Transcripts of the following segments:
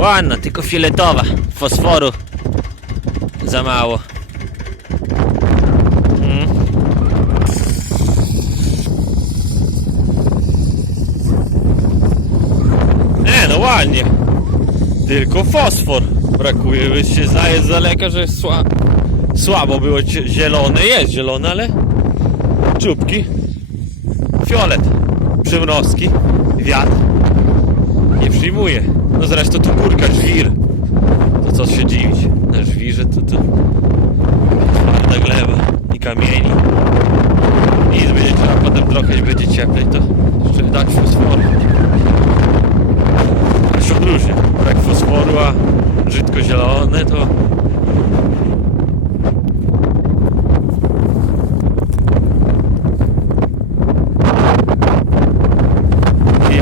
ładna, tylko fioletowa. Fosforu za mało. Mm. No ładnie. Tylko fosfor brakuje. Już się zdaje z daleka, że sła... słabo było zielone. Jest zielone, ale czubki. Fiolet. Przymrozki. Wiatr. Nie przyjmuje. No zresztą tu górka, żwir. To co się dziwić. Na żwirze to to twarda gleba i kamieni. Nic będzie trzeba potem trochę będzie cieplej, to jeszcze dać fosforu. Już odróżnia. Brak fosforu, a brzydko zielone to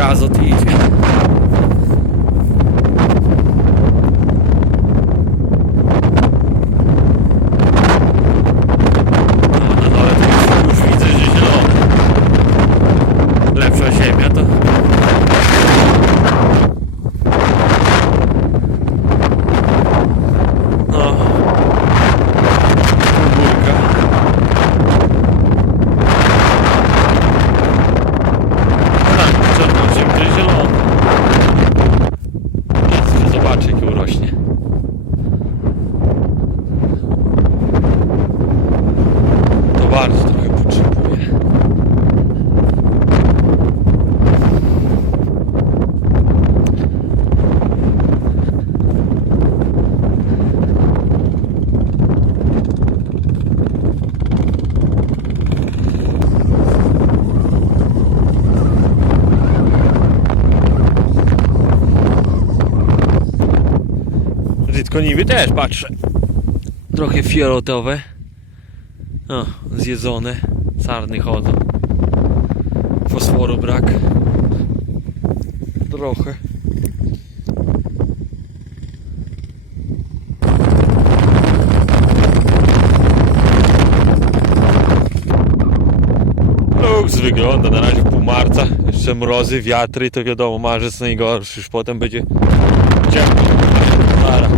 azot idzie. No, na dole to już, już widzę, że zielone. Lepsza ziemia to... No. Górka. Tak, czerwony, to jest zielony. Nic, zobaczę jak urośnie. To bardzo trochę potrzebuje. Brzydko niby też patrzę. Trochę fioletowe. O, zjedzone. Sarny chodzą. Fosforu brak. Trochę. Luks wygląda na razie pół marca. Jeszcze mrozy, wiatry, to wiadomo, marzec najgorszy. Już potem będzie ciepło. Zara.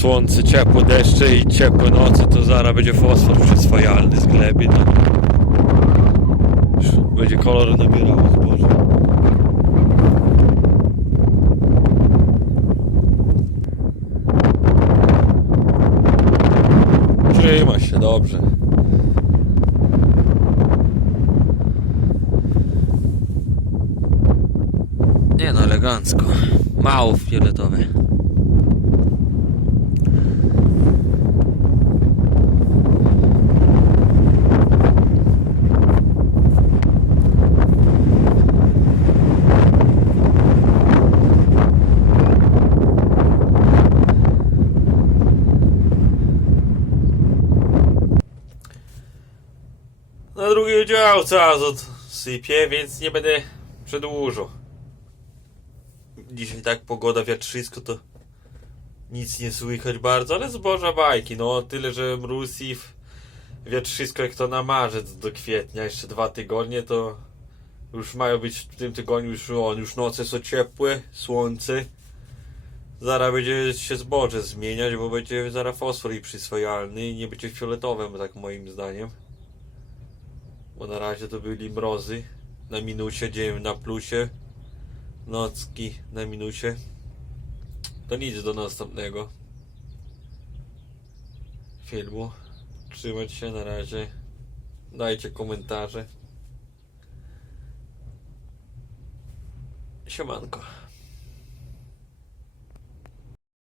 Słońce, ciepłe deszcze i ciepłe noce, to zaraz będzie fosfor przyswajalny z gleby. No. Będzie kolor nabierał, Boże. Trzyma się dobrze. Nie no, elegancko. Mało fioletowe. Na drugi działce azot sypie, więc nie będę przedłużał. Dzisiaj tak pogoda, wiatrzysko, to nic nie słychać bardzo, ale zboża bajki. No tyle, że mróz i wiatrzysko jak to na marzec do kwietnia, jeszcze dwa tygodnie, to już mają być w tym tygodniu już, on, już noce są ciepłe, słońce. Zaraz będzie się zboże zmieniać, bo będzie zaraz fosfor i przyswajalny i nie będzie fioletowe, tak moim zdaniem. Bo na razie to byli mrozy na minusie, dzień na plusie, nocki na minusie. To nic do następnego filmu. Trzymać się na razie. Dajcie komentarze. Siemanko.